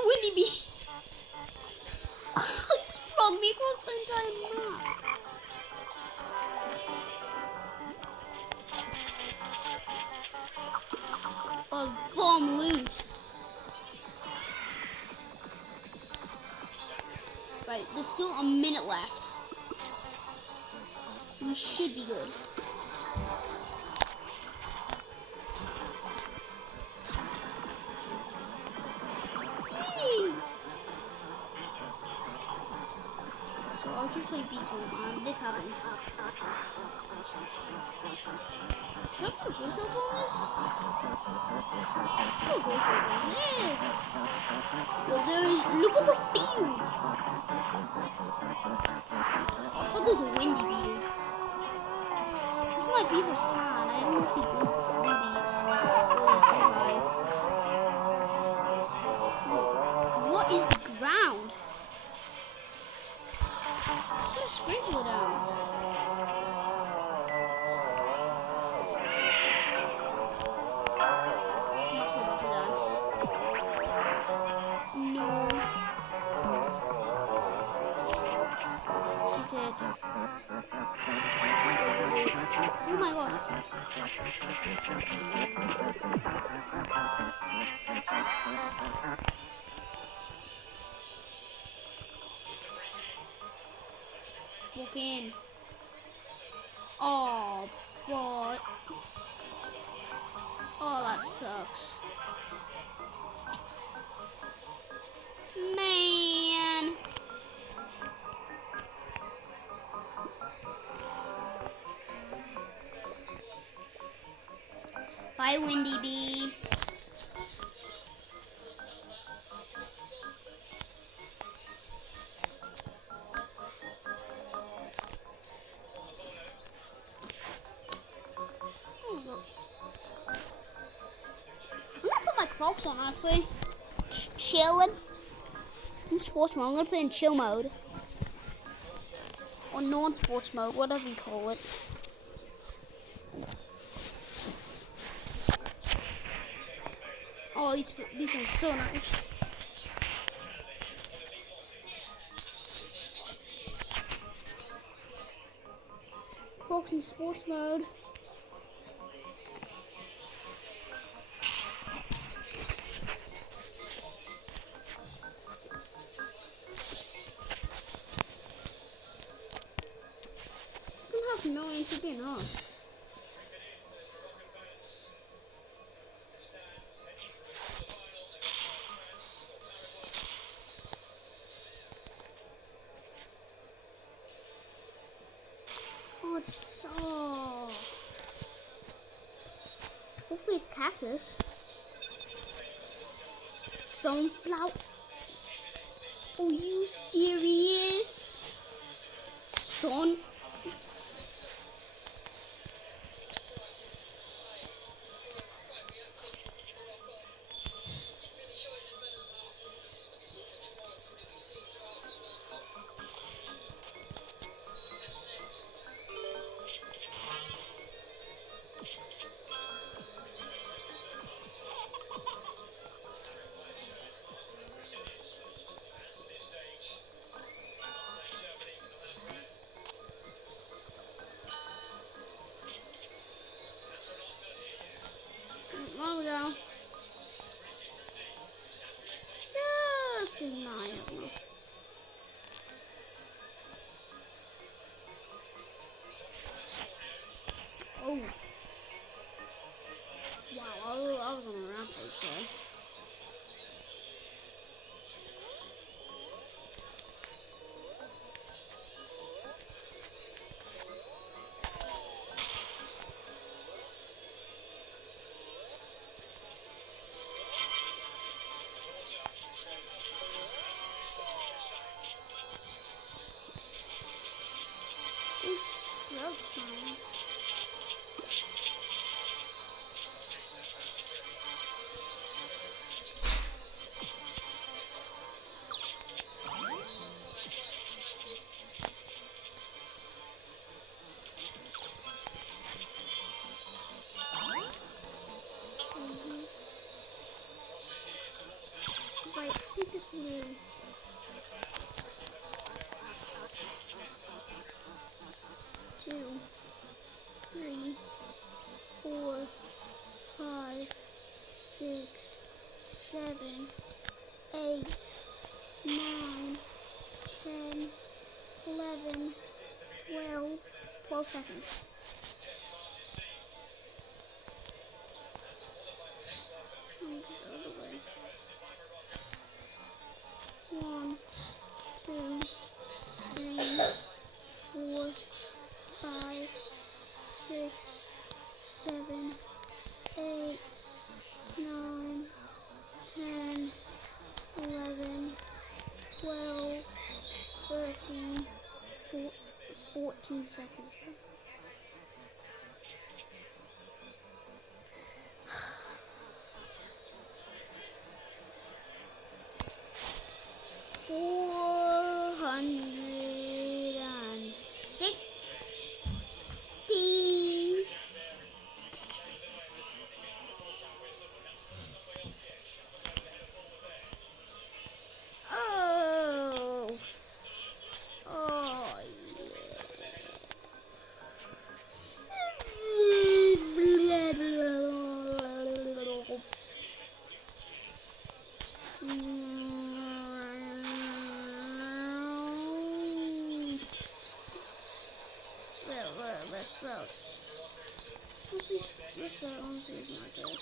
a windy bee. He's flung me across the entire map. Oh, bomb loot. Right, there's still a minute left. We should be good. Yay! So I'll just play peaceful and this happens. Should I put a voiceover on this? Put a voiceover on this. Well, look at the field. I thought there was a windy bee. That's why my bees are sad. I don't want to be good bees. What is the ground? Put a sprinkler down. No. Get it. Oh my gosh. Walk in. Oh, but. Oh, that sucks. Man. Bye, Windy Bee. I'm gonna put my Crocs on, honestly. Chilling. It's in sports mode. I'm gonna put it in chill mode. Or non-sports mode, whatever you call it. Oh, these are so nice. Crocs in sports mode. Million should be enough. Oh, it's so. Hopefully, it's cactus. Sunflower. Are you serious? Sun. Long ago. Just deny it. Oh. Wow, I was on a rampage there. That's fine. Just blue. 2, 3, 4, 5, 6, 7, 8, 9, 10, 11, 12 seconds. Just out of the way. 1, 2, 3, 4, 5, 6, 7, 8, 9, 10, 11, 12, 13, 14 seconds. This honestly is not good.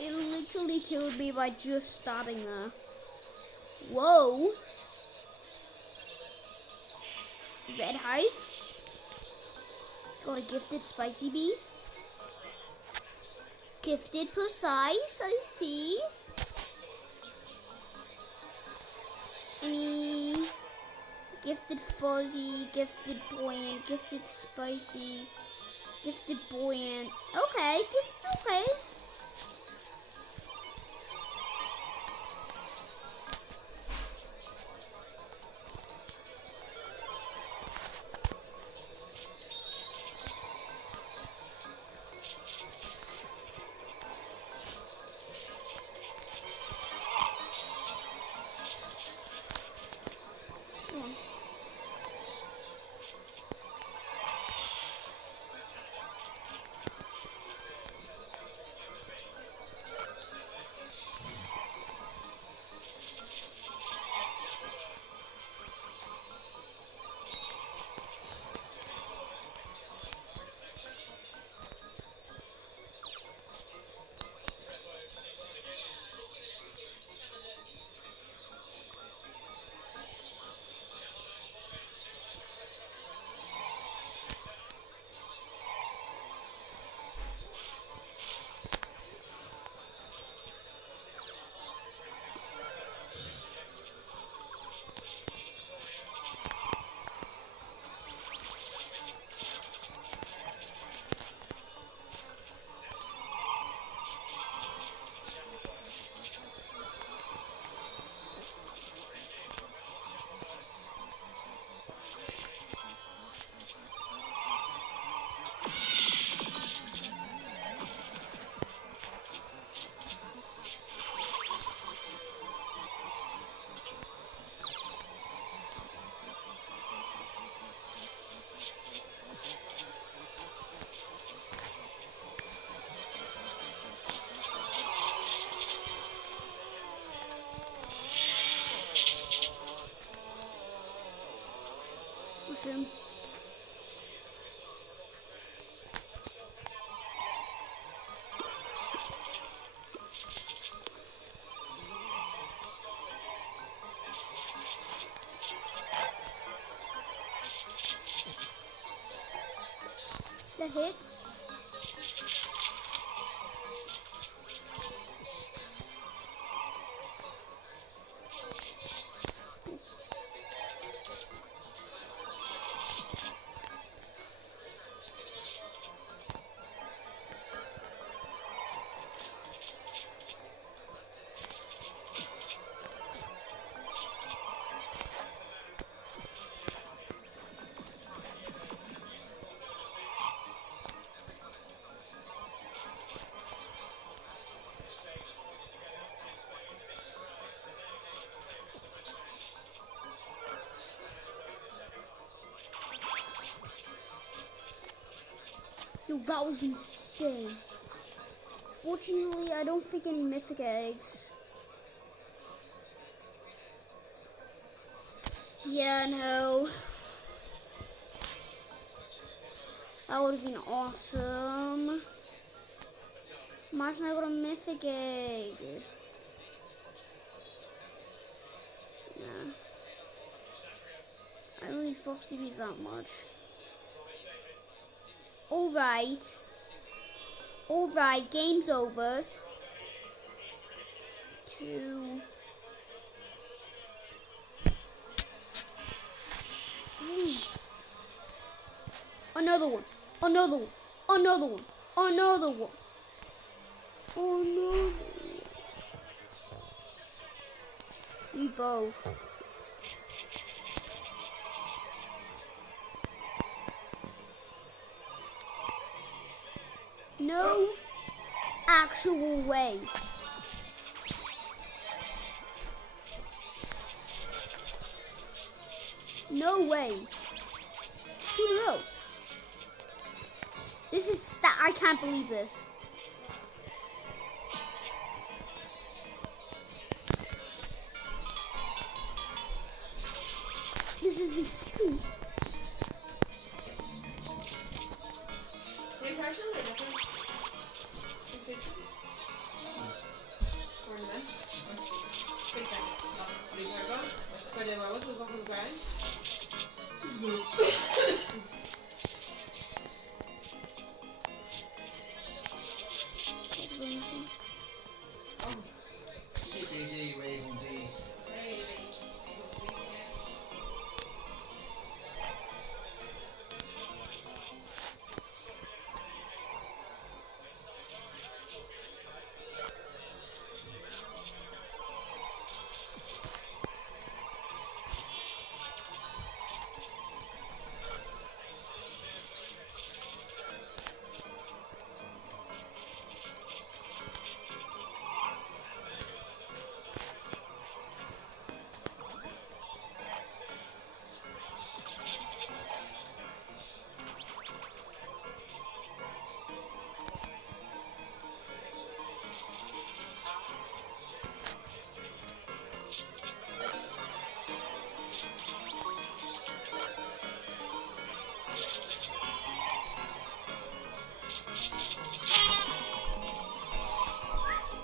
It literally killed me by just starting there. Whoa! Red Hive. Got a gifted spicy bee. Gifted precise, I see. Any gifted fuzzy, gifted buoyant, gifted spicy, gifted buoyant. Okay, okay. Push him. The hit. Yo, that was insane. Fortunately, I don't think any mythic eggs. Yeah, no. That would have been awesome. Imagine I got a mythic egg. Yeah. I don't need Foxy Bees that much. Alright, game's over. 2. Another one. Another one. Another one. Another one. Oh no. We both. No actual way. No way. No. This is I can't believe this. This is insane. Same person or different? Big fan. What are you talking about? But then I was walking the ground. DD, Raven D's.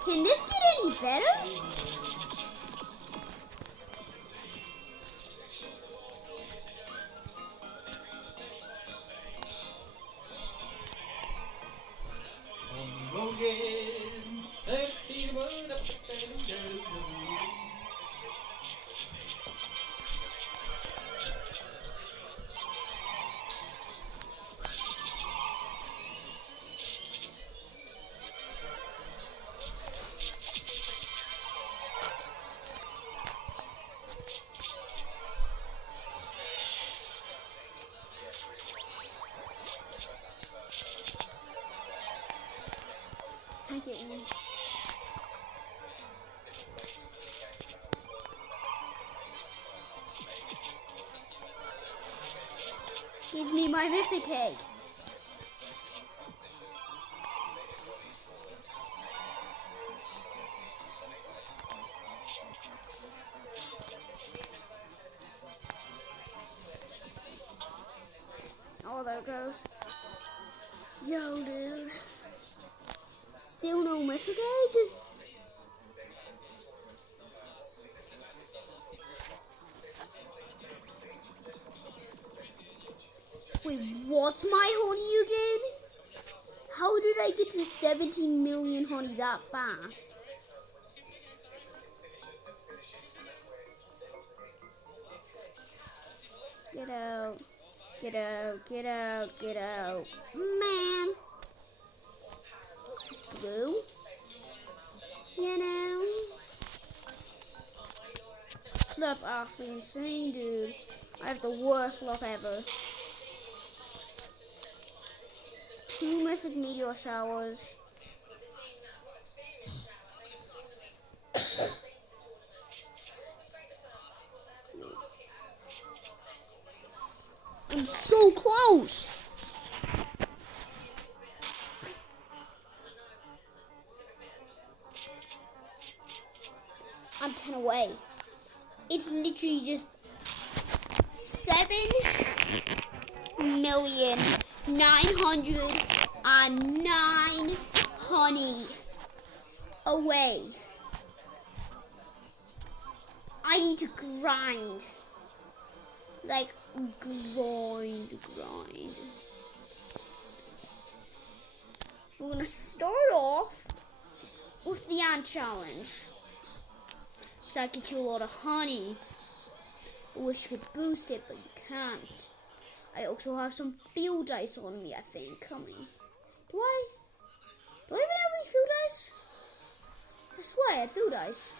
Can this get any better? Can't get in. Give me my mythic egg. Oh, there it goes. Yo, dude. Still no mythic egg? Wait, what's my honey again? How did I get to 17 million honey that fast? Get out. Get out, get out, get out. Man. Blue. You know. That's actually insane, dude. I have the worst luck ever. 2 mythic meteor showers. I'm so close. I'm 10 away. It's literally just 7,909 honey away. I need to grind. Like, grind. We're gonna start off with the ant challenge. So that gets you a lot of honey. I wish you could boost it, but you can't. I also have some field dice on me, I think. How many? Do I even have any field dice? I swear I had field dice.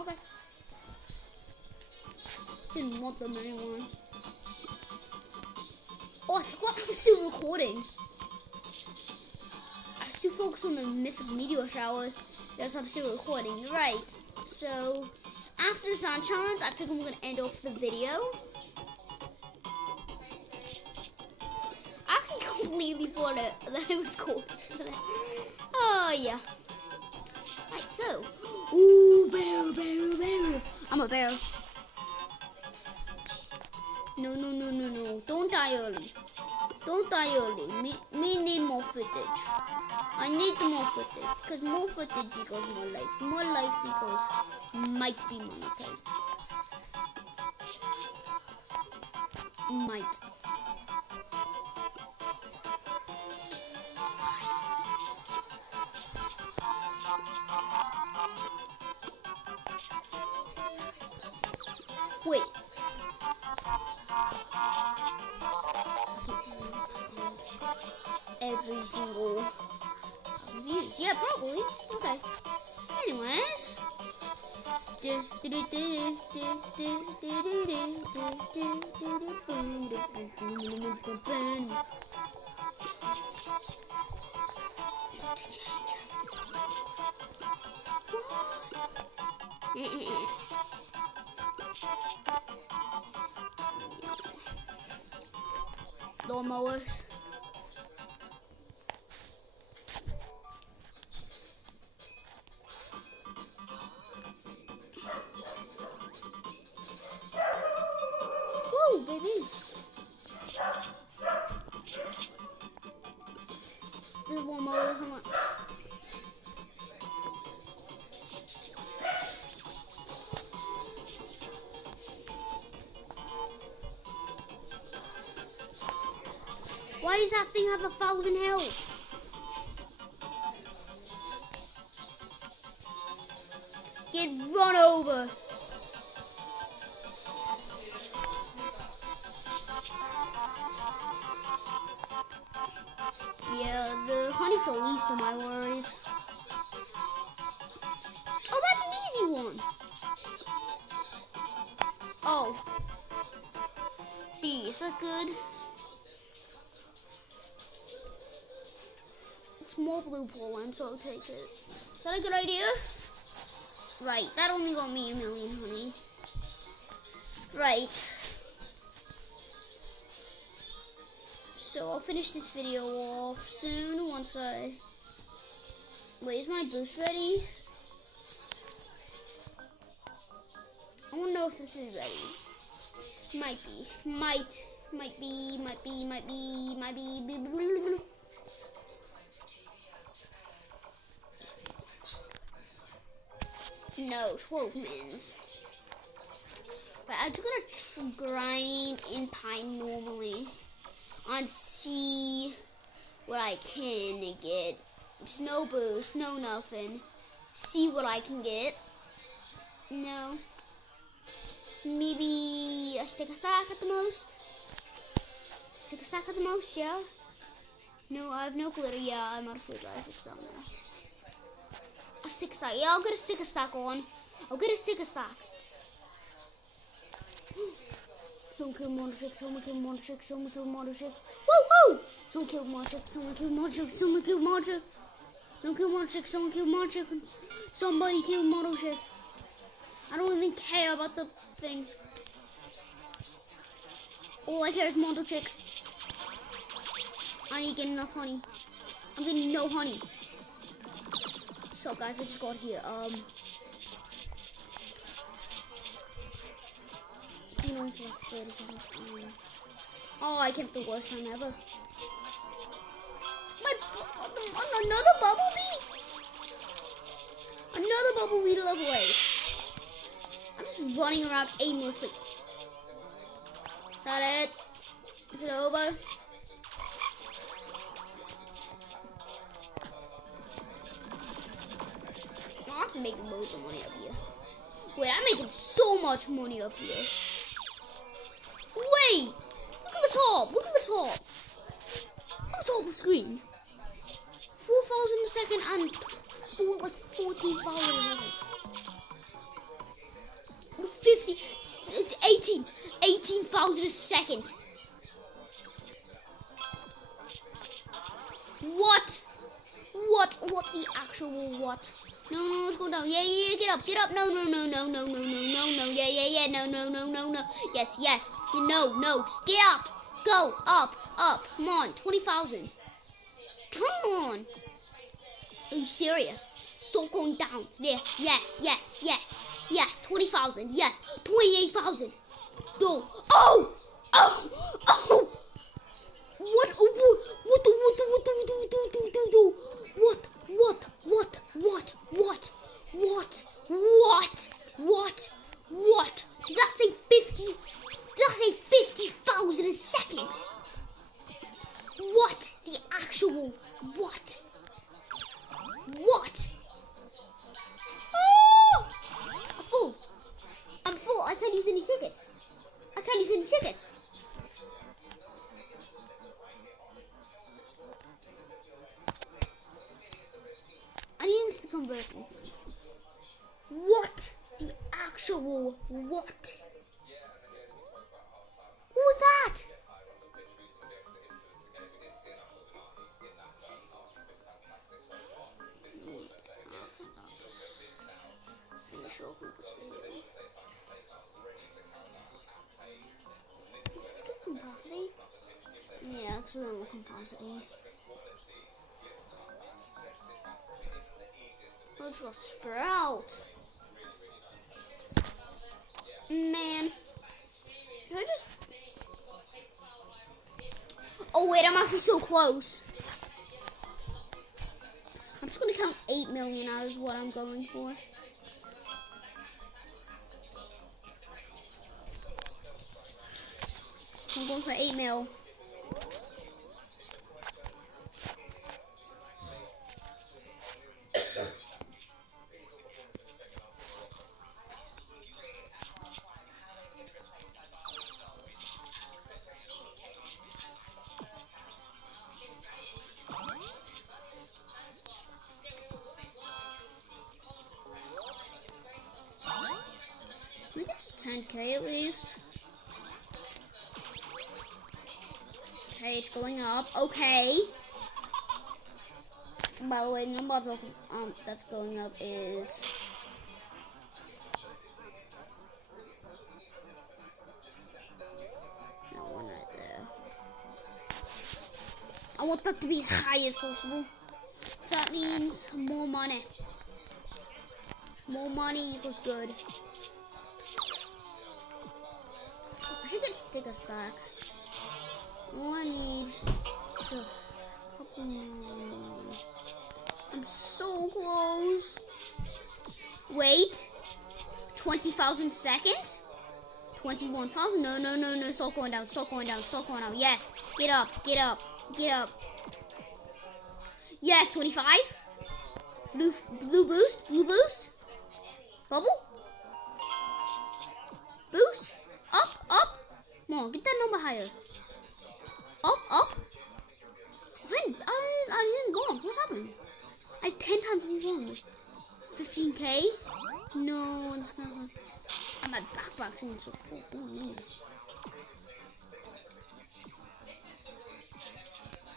Okay. Didn't want them anyway. Oh, I forgot I'm still recording. I still focus on the mythic meteor shower. Yes, I'm still recording. Right. So, after the sound challenge, I think I'm going to end off the video. I actually completely forgot that it was cool. Oh, yeah. Right, so. Ooh, bear. I'm a bear. No. Don't die early. Me need more footage. I need more footage. Because more footage equals more likes. More likes equals might be monetized. Might. Wait. Every single views. Yeah, probably. Okay. Anyways. Lawnmowers. Woo, baby. There's one more. Come on. Why does that thing have 1,000 health? Get run over. Yeah, the honey's the least of my worries. Oh, that's an easy one. Oh. See, is that good? It's more blue pollen, so I'll take it. Is that a good idea? Right, that only got me 1 million honey. Right. So I'll finish this video off soon once I... Wait, is my boost ready? I want to know if this is ready. Might be. Might be. No, 12 mins. But I'm just gonna grind in Pine normally and see what I can get. It's no boost, no nothing. See what I can get. No. Maybe a sticker sack at the most. Sticker sack at the most, yeah. No, I have no glitter. Yeah, I'm out of glitter. It's down there. A sticker sack. Yeah, I'll get a sticker sack on. I'll get a sticker sack. Someone kill Monster Chick. Someone kill Monster Chick. Someone kill Monster Chick. Woo woo! Someone kill Monster Chick. Someone kill Monster Chick. Someone kill Monster Chick. Someone kill Monster Chick. Someone kill Monster Chick. Somebody kill Monster Chick. I don't even care about the thing. All I care is Monster Chick. I need to get enough honey. I'm getting no honey. So guys, I just got here. It's been on for like 30 seconds. Oh, I kept the worst time ever. Another Bumblebee? Another Bumblebee level 8. I'm just running around aimlessly. Is that it? Is it over? I'm actually making loads of money up here. Wait, I'm making so much money up here. Wait! Look at the top! Look at the top! Look at the top of the screen. 4,000 a second and 14,000 a second. 50, it's 18,000 a second. What the actual what? No, it's going down. Yeah, get up. No. Yeah, no. Yes. No, just get up. Go, up. Come on, 20,000. Come on. Are you serious? Stop going down. Yes. 20,000. Yes, 28,000. No. Oh. What? Did that say 50? Did that say 50,000 a second? What? The actual what? Oh! I'm full. I can't use any tickets. I need instant conversion. What? The actual what? What was that? Is this good capacity? Yeah, it's normal capacity. Let's go Sprout. Man. Can I just... Oh wait, I'm actually so close. I'm just gonna count 8 million out is what I'm going for. I'm going for 8 mil. We get to 10k at least. Okay, it's going up. Okay. By the way, the number of that's going up is that one right there. I want that to be as high as possible. That means more money. More money equals good. I should get sticker stack. All I need is a couple more. I'm so close. Wait. 20,000 seconds? 21,000? No. Stop going down. Yes. Get up. Yes, 25. Blue boost. Bubble. Boost. Up. Come on, get that number higher. Up. I didn't go. What's happening? I have 10 times more. 15k? No, it's not. I'm at backboxing so cool.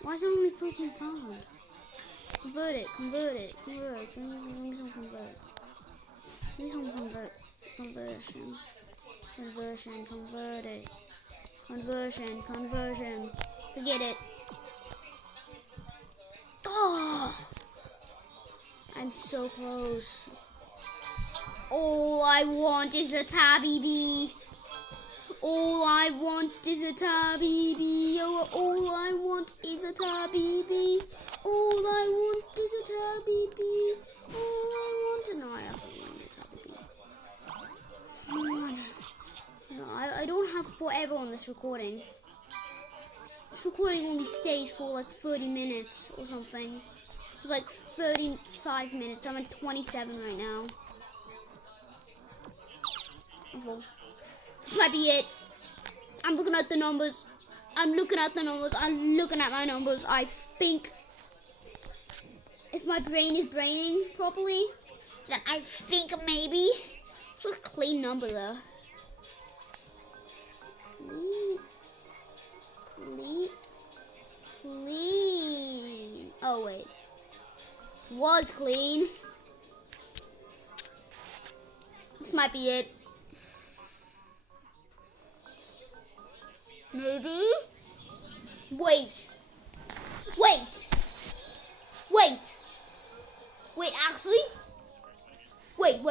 Why is it only 14,000? Convert it. Give me some convert. Conversion. Forget it. Oh! I'm so close. All I want is a Tabby B. All I want is a Tabby B. All I want is a Tabby B. All I want is a Tabby B. All I want to know I actually want a Tabby B. Come on. No, I don't have forever on this recording. This recording only stays for like 30 minutes or something. Like 35 minutes. I'm at 27 right now. This might be it. I'm looking at the numbers. I'm looking at my numbers. I think if my brain is braining properly, then I think maybe it's a clean number though. Clean. Oh wait. Was clean. This might be it. Maybe. Wait, actually? Wait.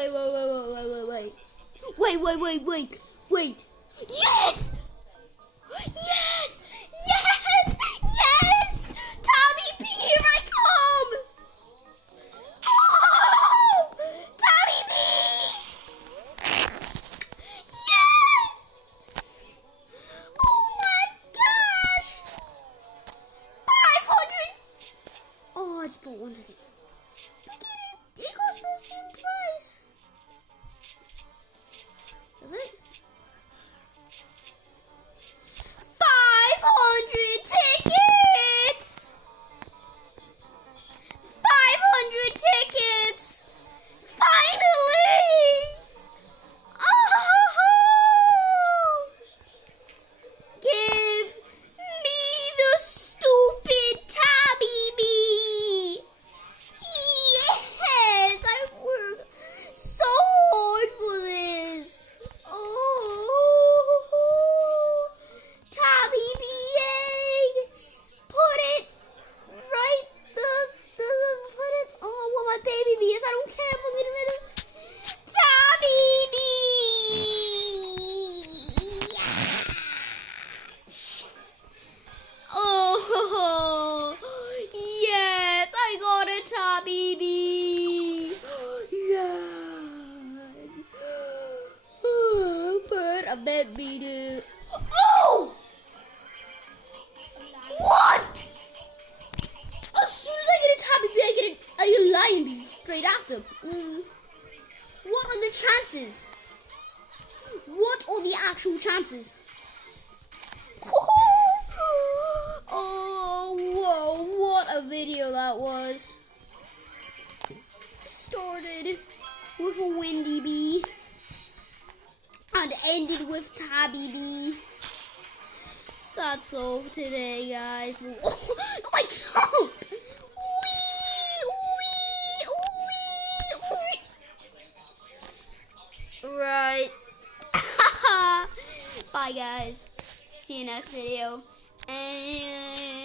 Yes! Tommy B, here I come! Oh! Tommy B! Yes! Oh my gosh! 500! Oh, I just bought one ticket. It costs the same price. Does it? 500 tickets! 500 tickets! Finally! Oh! Give me the stupid Tabby B! Yes! I worked so hard for this! Oh! Tabby B egg! Put it right put it what my baby bee is. I don't care if I'm getting rid of Tabby B! Oh yes, I got a Tabby B! Yes! But I bet me do. Oh! What? As soon as I get a Tabby B, I get a Lion B straight after. What are the chances? What are the actual chances? Oh, whoa, what a video that was. Started with a Windy B and ended with Tabby B. That's all for today, guys. My tongue! Right. Bye, guys. See you next video. And